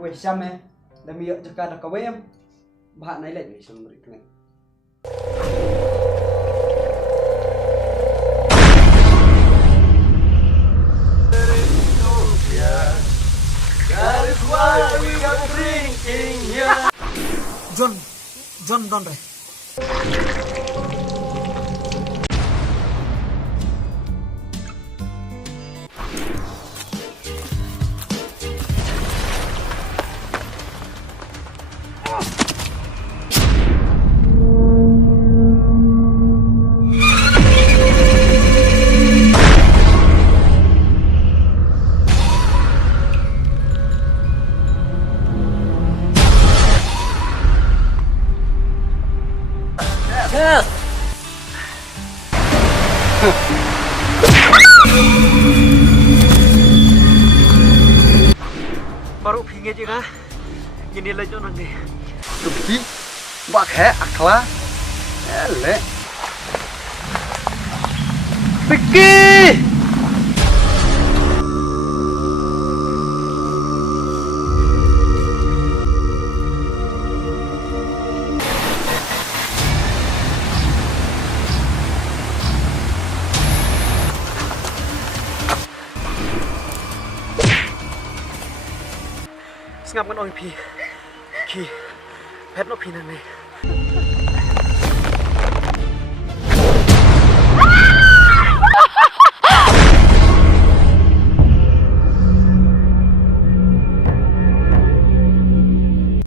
gue siame demi jaka da kawem bahan nai le ni sumri kne That is why we are drinking here. John don re. Yes. Baru pinggir je kah? Ini lagi orang ni. Tuki bak he akla. Ele. Pergi. Ngap kan oi pi. Ki. Pet no pi nan ni.